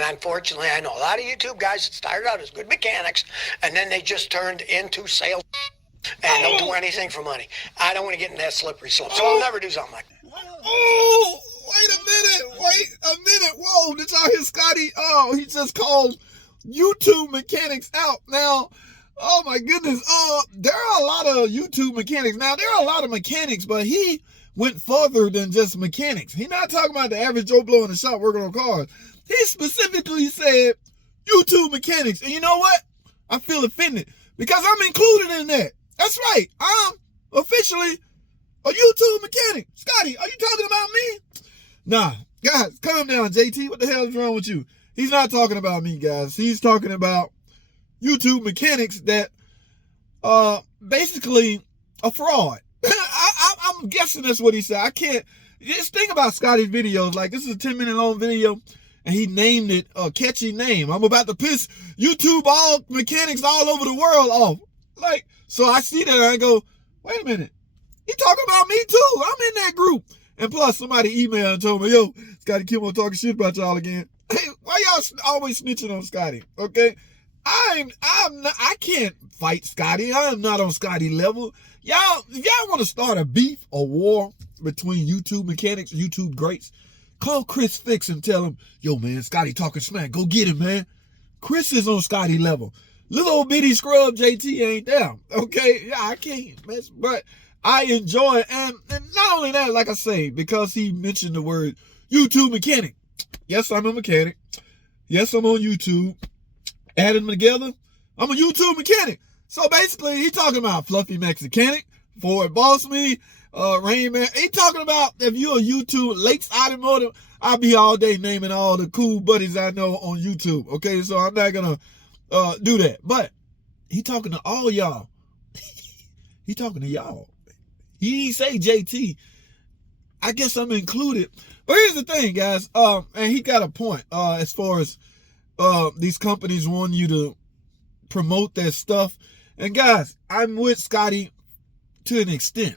And unfortunately, I know a lot of YouTube guys that started out as good mechanics, and then they just turned into sales, and they'll do anything for money. I don't want to get in that slippery slope, so I'll never do something like that. Oh, wait a minute. Whoa, did y'all hear Scotty? Oh, he just called YouTube mechanics out. Now, oh my goodness. There are a lot of YouTube mechanics. Now, there are a lot of mechanics, but he went further than just mechanics. He's not talking about the average Joe Blow in the shop working on cars. He specifically said YouTube mechanics. And you know what? I feel offended because I'm included in that. That's right. I'm officially a YouTube mechanic. Scotty, are you talking about me? Nah, guys, calm down, JT. What the hell is wrong with you? He's not talking about me, guys. He's talking about YouTube mechanics that basically a fraud. I'm guessing that's what he said. I can't. Just think about Scotty's videos. Like, this is a 10-minute long video, and he named it a catchy name. I'm about to piss YouTube all mechanics all over the world off. Like, so I see that and I go, wait a minute. He talking about me too. I'm in that group. And plus, somebody emailed and told me, yo, Scotty Kilmer talking shit about y'all again. Hey, why y'all always snitching on Scotty? Okay, I can't fight Scotty. I am not on Scotty level. Y'all, if y'all want to start a beef or war between YouTube mechanics, YouTube greats, call Chris Fix and tell him, yo, man, Scotty talking smack. Go get him, man. Chris is on Scotty level. Little old bitty scrub JT ain't down. Okay, yeah, I can't mess, but I enjoy it. And not only that, like I say, because he mentioned the word YouTube mechanic. Yes, I'm a mechanic. Yes, I'm on YouTube. Adding them together, I'm a YouTube mechanic. So basically, he talking about Fluffy Mechanic, Ford Boss Me, Rain Man. He talking about if you're a YouTube Lakes Automotive, I'll be all day naming all the cool buddies I know on YouTube. Okay, so I'm not gonna do that. But he talking to all y'all. He talking to y'all. He ain't say JT. I guess I'm included. But here's the thing, guys. And he got a point as far as these companies want you to promote their stuff. And guys, I'm with Scotty to an extent.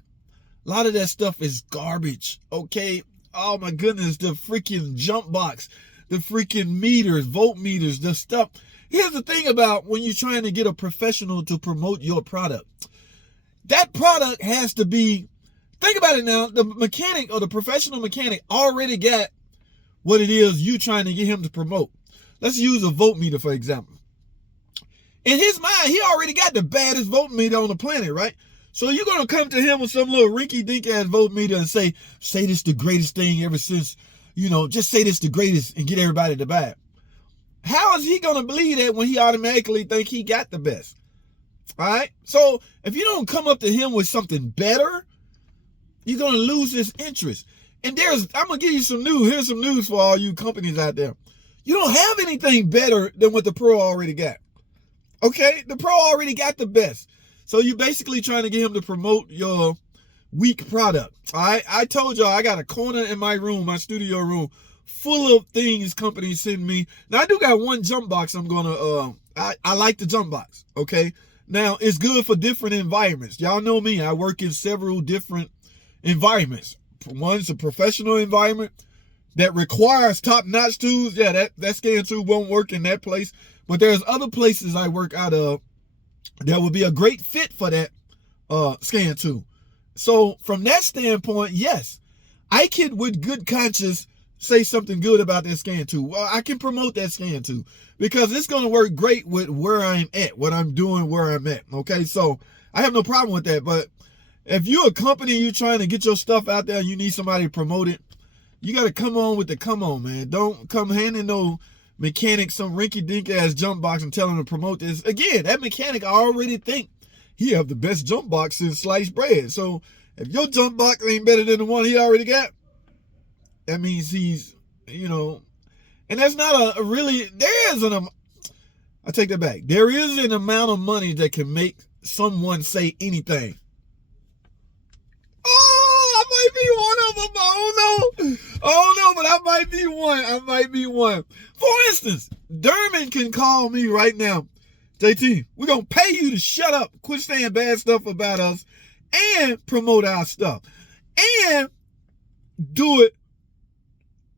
A lot of that stuff is garbage. Okay. Oh my goodness, the freaking jump box, the freaking meters, voltmeters, the stuff. Here's the thing about when you're trying to get a professional to promote your product. That product has to be, think about it now, the mechanic or the professional mechanic already got what it is you trying to get him to promote. Let's use a voltmeter, for example. In his mind, he already got the baddest voltmeter on the planet, right? So you're going to come to him with some little rinky-dink ass voltmeter and say this the greatest thing ever since, just say this the greatest and get everybody to buy it. How is he going to believe that when he automatically think he got the best? All right? So if you don't come up to him with something better, you're going to lose his interest. And I'm going to give you some news. Here's some news for all you companies out there. You don't have anything better than what the Pro already got. Okay? The Pro already got the best. So you're basically trying to get him to promote your weak product. All right? I told y'all I got a corner in my room, my studio room, full of things companies send me. Now, I do got one jump box I'm going to, I like the jump box. Okay? Now, it's good for different environments. Y'all know me. I work in several different environments. One's a professional environment that requires top-notch tools. Yeah, that scan tool won't work in that place. But there's other places I work out of that would be a great fit for that scan tool. So from that standpoint, yes, I can with good conscience say something good about that scan tool. Well, I can promote that scan tool because it's going to work great with where I'm at, what I'm doing, where I'm at. Okay, so I have no problem with that. But if you're a company, you're trying to get your stuff out there, you need somebody to promote it, you got to come on, man. Don't come handing no mechanic some rinky-dink ass jump box and tell him to promote this. Again, that mechanic, I already think he have the best jump box since sliced bread. So if your jump box ain't better than the one he already got, that means he's, and that's not a really, I take that back. There is an amount of money that can make someone say anything. Oh, I might be one of them. Oh no, but I might be one. For instance, Derman can call me right now. JT, we're going to pay you to shut up, quit saying bad stuff about us, and promote our stuff. And do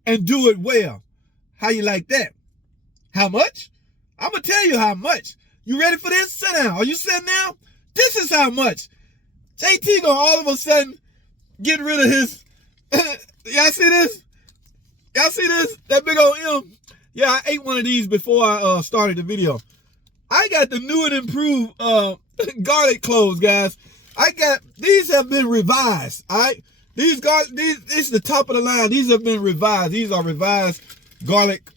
it well. How you like that? How much? I'm going to tell you how much. You ready for this? Sit down. Are you sitting down? This is how much. JT gonna all of a sudden get rid of his... Y'all see this? Y'all see this? That big old M? Yeah, I ate one of these before I started the video. I got the new and improved garlic cloves, guys. These have been revised, all right? This is the top of the line. These have been revised. These are revised garlic.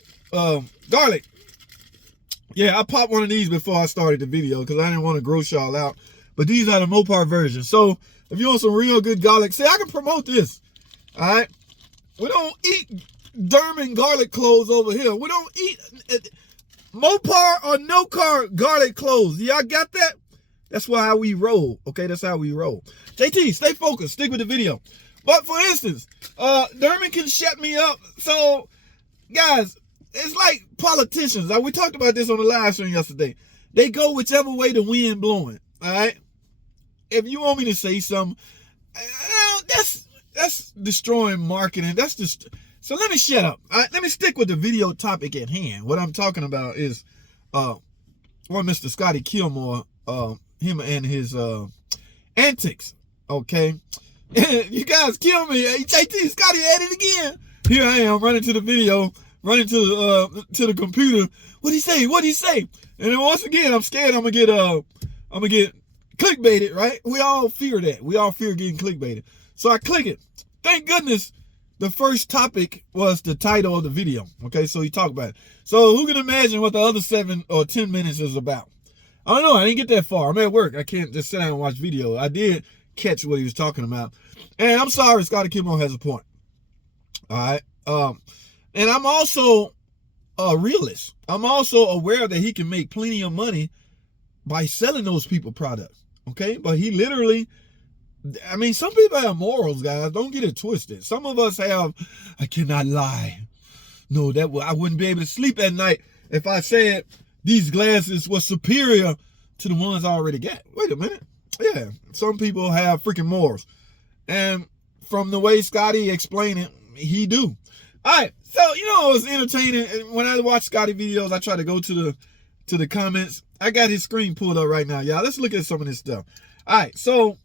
Yeah, I popped one of these before I started the video because I didn't want to gross y'all out. But these are the Mopar version. So if you want some real good garlic, see, I can promote this. All right. We don't eat German garlic cloves over here. We don't eat Mopar or no carb garlic cloves. Y'all got that? That's how we roll. Okay, that's how we roll. JT, stay focused. Stick with the video. But for instance, Derman can shut me up. So, guys, it's like politicians. We talked about this on the live stream yesterday. They go whichever way the wind blowing. All right. If you want me to say something, that's destroying marketing. That's just so. Let me shut up. All right, let me stick with the video topic at hand. What I'm talking about is, Mr. Scotty Kilmer, him and his antics. Okay, you guys kill me. Hey, JT, Scotty at it again. Here I am running to the video, running to the computer. What'd he say? What'd he say? And then once again, I'm scared I'm gonna get clickbaited, right? We all fear that. We all fear getting clickbaited. So I click it. Thank goodness the first topic was the title of the video. Okay, so he talked about it. So who can imagine what the other 7 or 10 minutes is about? I don't know. I didn't get that far. I'm at work. I can't just sit down and watch video. I did catch what he was talking about. And I'm sorry, Scotty Kilmer has a point. All right. And I'm also a realist. I'm also aware that he can make plenty of money by selling those people products. Okay, but he literally, I mean, some people have morals, guys. Don't get it twisted. Some of us have, I cannot lie. No, I wouldn't be able to sleep at night if I said these glasses were superior to the ones I already got. Wait a minute. Yeah, some people have freaking morals. And from the way Scotty explained it, he do. All right, so, it was entertaining. When I watch Scotty videos, I try to go to the comments. I got his screen pulled up right now, y'all. Let's look at some of this stuff. All right, so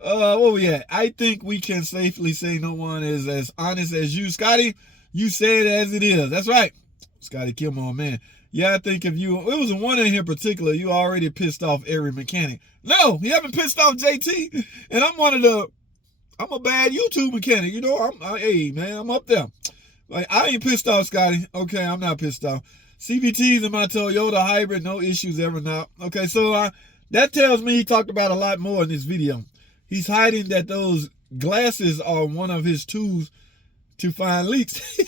where we at? I think we can safely say no one is as honest as you, Scotty. You say it as it is. That's right, Scotty Kilmer, man. Yeah, I think it was one in here in particular. You already pissed off every mechanic. No, you haven't pissed off JT, and I'm a bad YouTube mechanic. Hey man, I'm up there. Like I ain't pissed off, Scotty. Okay, I'm not pissed off. CVTs in my Toyota hybrid, no issues ever now. Okay, so that tells me he talked about a lot more in this video. He's hiding that those glasses are one of his tools to find leaks.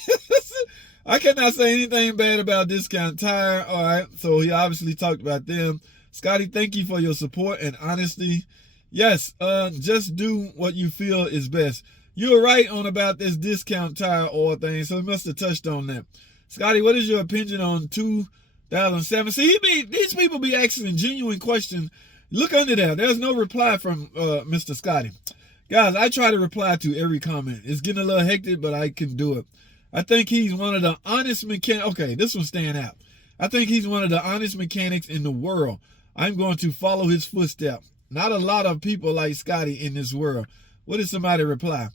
I cannot say anything bad about Discount Tire. All right, so he obviously talked about them. Scotty, thank you for your support and honesty. Yes, just do what you feel is best. You're right on about this Discount Tire oil thing, so he must have touched on that. Scotty, what is your opinion on 2007? See, these people be asking genuine questions. Look under there. There's no reply from Mr. Scotty. Guys, I try to reply to every comment. It's getting a little hectic, but I can do it. I think he's one of the honest mechanics. Okay, this one's staying out. I think he's one of the honest mechanics in the world. I'm going to follow his footsteps. Not a lot of people like Scotty in this world. What did somebody reply?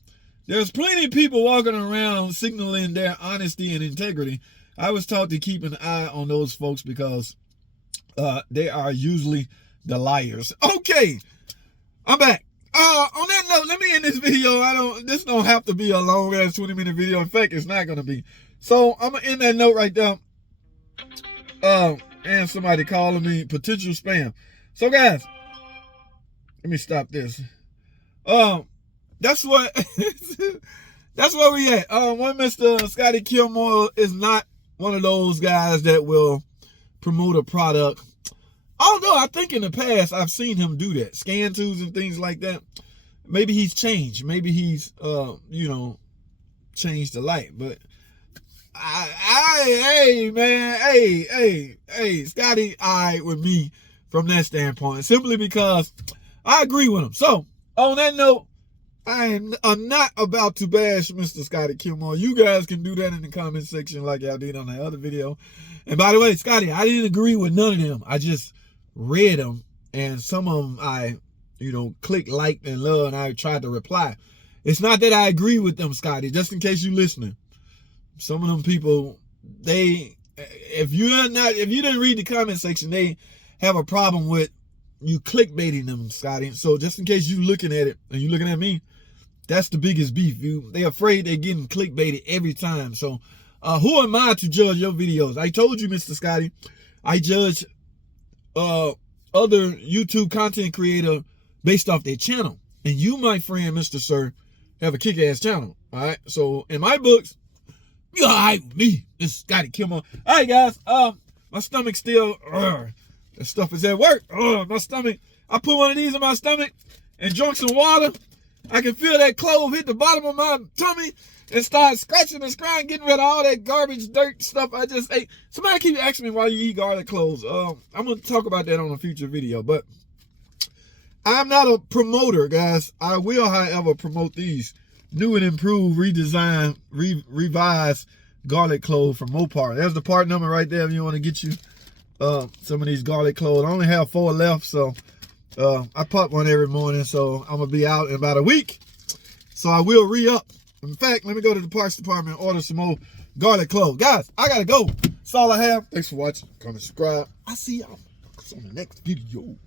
There's plenty of people walking around signaling their honesty and integrity. I was taught to keep an eye on those folks because they are usually the liars. Okay, I'm back. On that note, let me end this video. This don't have to be a long ass 20-minute video. In fact, it's not gonna be. So I'm gonna end that note right there. And somebody calling me potential spam. So guys, let me stop this. That's what that's where we at. One Mr. Scotty Kilmer is not one of those guys that will promote a product. Although I think in the past I've seen him do that. Scan tools and things like that. Maybe he's changed. Maybe he's changed the light. But hey man, hey, Scotty, with me from that standpoint. Simply because I agree with him. So on that note, I'm not about to bash Mr. Scotty Kilmer. You guys can do that in the comment section like y'all did on that other video. And by the way, Scotty, I didn't agree with none of them. I just read them, and some of them I, clicked like and love, and I tried to reply. It's not that I agree with them, Scotty, just in case you're listening. Some of them people, if you didn't read the comment section, they have a problem with you clickbaiting them, Scotty. So just in case you looking at it and you looking at me, that's the biggest beef. They afraid they're getting clickbaited every time. So who am I to judge your videos? I told you, Mr. Scotty, I judge other YouTube content creator based off their channel. And you, my friend, Mr. Sir, have a kick-ass channel. All right. So in my books, you're all right with me. This is Scotty Kilmer. All right, guys. My stomach still, that stuff is at work. My stomach. I put one of these in my stomach and drunk some water. I can feel that clove hit the bottom of my tummy and start scratching and scrying, getting rid of all that garbage, dirt stuff I just ate. Somebody keep asking me why you eat garlic cloves. I'm going to talk about that on a future video, but I'm not a promoter, guys. I will, however, promote these new and improved, redesigned, revised garlic clove from Mopar. There's the part number right there if you want to get you some of these garlic cloves. I only have 4 left, so I pop one every morning, so I'm going to be out in about a week. So I will re-up. In fact, let me go to the parts department and order some more garlic clove. Guys, I got to go. That's all I have. Thanks for watching. Comment, subscribe. I'll see y'all on the next video.